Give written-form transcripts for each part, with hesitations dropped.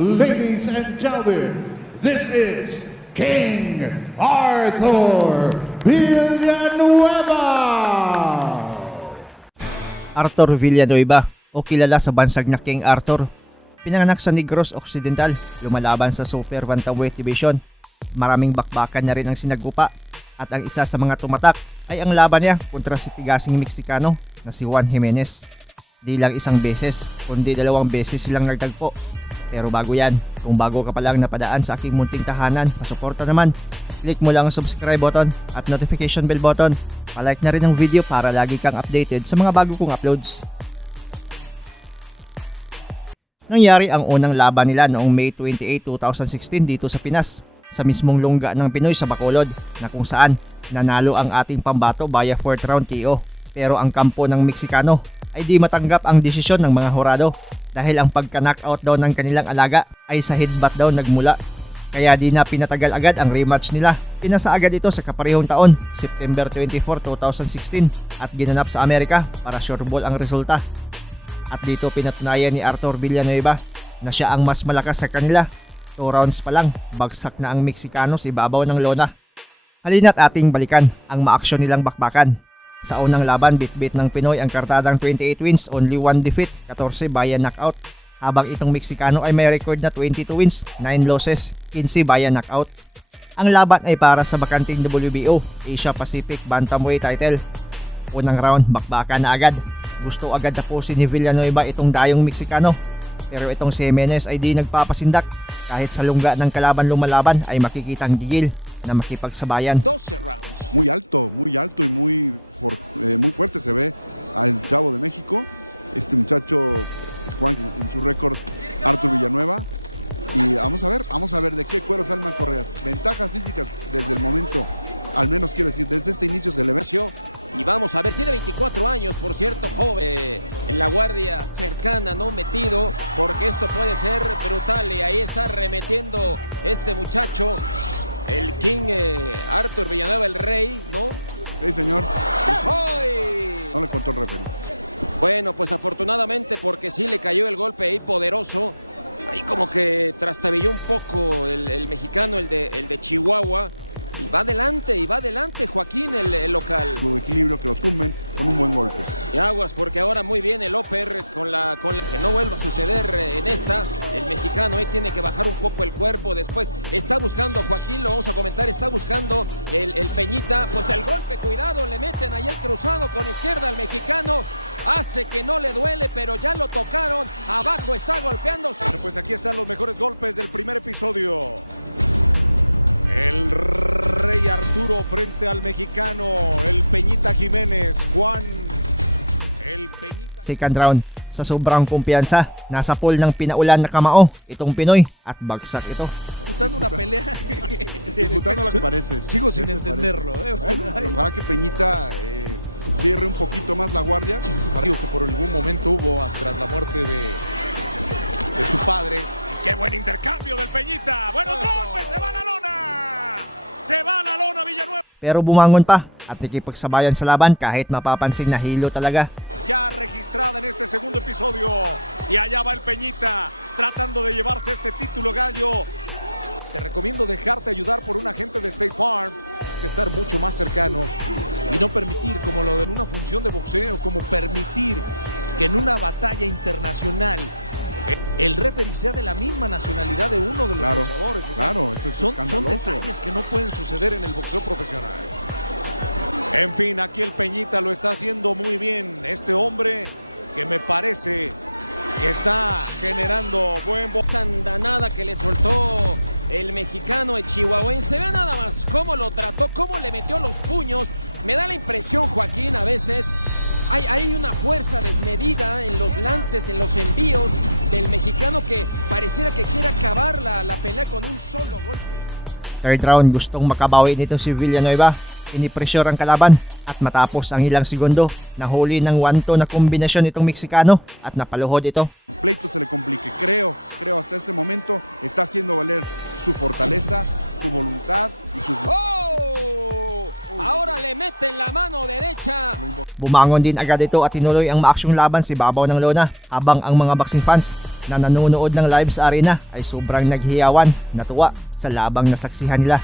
ladies and gentlemen, this is King Arthur Villanueva! Arthur Villanueva o kilala sa bansag na King Arthur. Pinanganak sa Negros Occidental, lumalaban sa Super Bantamweight Division. Maraming bakbakan na rin ang sinagupa at ang isa sa mga tumatak ay ang laban niya kontra si tigasing Meksikano na si Juan Jimenez. Di lang isang beses, kundi 2 beses silang nagtagpo. Pero bago yan, kung bago ka pa lang napadaan sa aking munting tahanan, pasuporta naman. Click mo lang ang subscribe button at notification bell button. Palike na rin ang video para lagi kang updated sa mga bago kong uploads. Nangyari ang unang laban nila noong May 28, 2016 dito sa Pinas, sa mismong lungga ng Pinoy sa Bacolod, na kung saan nanalo ang ating pambato via 4th round KO. Pero ang kampo ng Meksikano ay di matanggap ang desisyon ng mga hurado dahil ang pagka-knockout daw ng kanilang alaga ay sa headbutt daw nagmula. Kaya di na pinatagal agad ang rematch nila. Pinasa agad ito sa kaparehong taon, September 24, 2016 at ginanap sa Amerika para sure ball ang resulta. At dito pinatunayan ni Arthur Villanueva na siya ang mas malakas sa kanila. 2 rounds pa lang, bagsak na ang Meksikano sa ibabaw ng lona. Halina't ating balikan ang maaksyon nilang bakbakan. Sa unang laban, bit-bit ng Pinoy ang kartadang 28 wins, only 1 defeat, 14 via knockout. Habang itong Meksikano ay may record na 22 wins, 9 losses, 15 via knockout. Ang laban ay para sa bakanting WBO Asia Pacific Bantamweight title. Unang round, bakbakan na agad. Gusto agad tapusin ni Villanueva itong dayong Meksikano. Pero itong si Jimenez ay di nagpapasindak. Kahit sa lungga ng kalaban lumalaban ay makikitang gigil na makipagsabayan. Second round, sa sobrang kumpiyansa, nasa pool ng pinaulan na kamao itong Pinoy at bagsak ito. Pero bumangon pa at nakipagsabayan sa laban kahit mapapansin na hilo talaga. Third round, gustong makabawi nito si Villanueva. Pinipressure ang kalaban at matapos ang ilang segundo, nahuli ng 1-2 na kombinasyon itong Meksikano at napaluhod ito. Bumangon din agad ito at tinuloy ang maaksyong laban si babaw ng lona habang ang mga boxing fans na nanonood ng live sa arena ay sobrang naghiyawan, natuwa sa labang nasaksihan nila.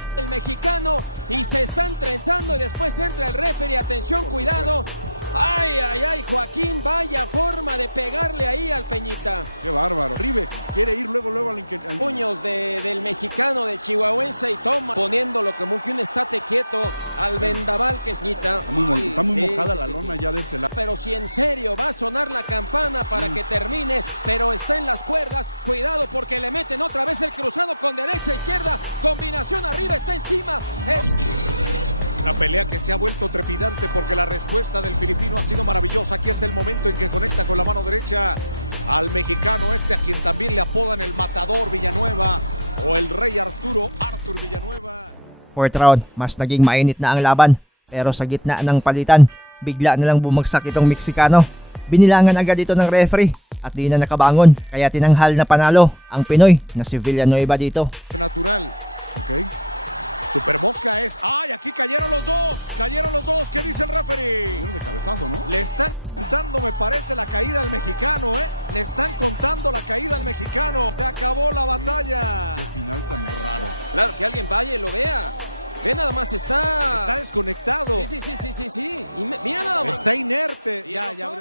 Fourth round, mas naging mainit na ang laban. Pero sa gitna ng palitan, bigla na lang bumagsak itong Meksikano. Binilangan agad ito ng referee at di na nakabangon. Kaya tinanghal na panalo ang Pinoy na si Villanueva dito.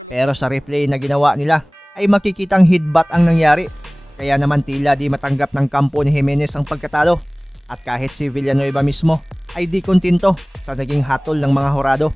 Pero sa replay na ginawa nila ay makikitang headbutt ang nangyari. Kaya naman tila di matanggap ng kampo ni Jimenez ang pagkatalo. At kahit si Villanueva mismo ay di kontento sa naging hatol ng mga hurado.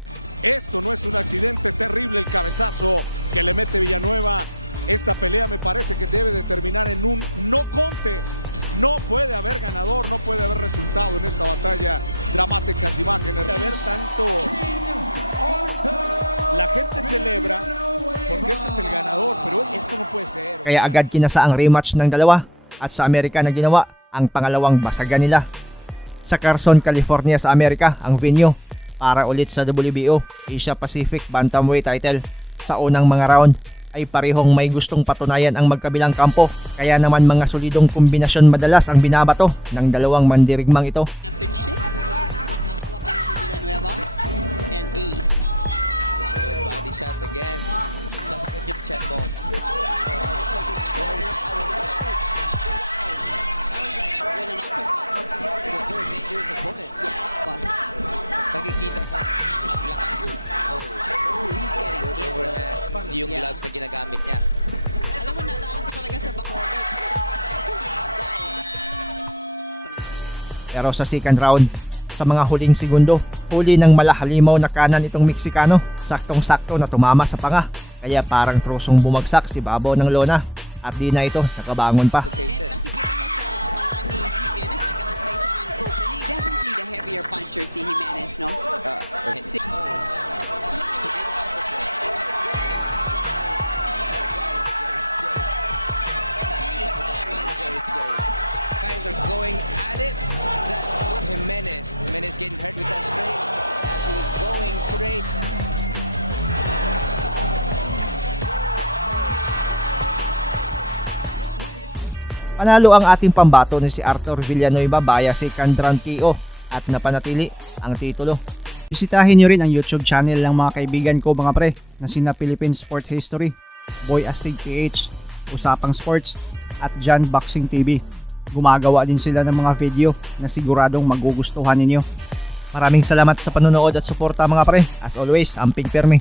Kaya agad kinasa ang rematch ng dalawa at sa Amerika na ginawa ang pangalawang basagan nila. Sa Carson, California sa Amerika ang venue para ulit sa WBO Asia Pacific Bantamweight title. Sa unang mga round ay parehong may gustong patunayan ang magkabilang kampo. Kaya naman mga solidong kombinasyon madalas ang binabato ng dalawang mandirigmang ito. Pero sa second round, sa mga huling segundo, huli ng malahalimaw na kanan itong Meksikano, saktong-sakto na tumama sa panga. Kaya parang trusong bumagsak si Babo ng lona at di na ito nakabangon pa. Panalo ang ating pambato ni si Arthur Villanueva via second round KO at napanatili ang titulo. Bisitahin nyo rin ang YouTube channel ng mga kaibigan ko mga pre na sina Philippine Sport History, Boy Astig PH, Usapang Sports at John Boxing TV. Gumagawa din sila ng mga video na siguradong magugustuhan ninyo. Maraming salamat sa panonood at suporta mga pre. As always, amping permi.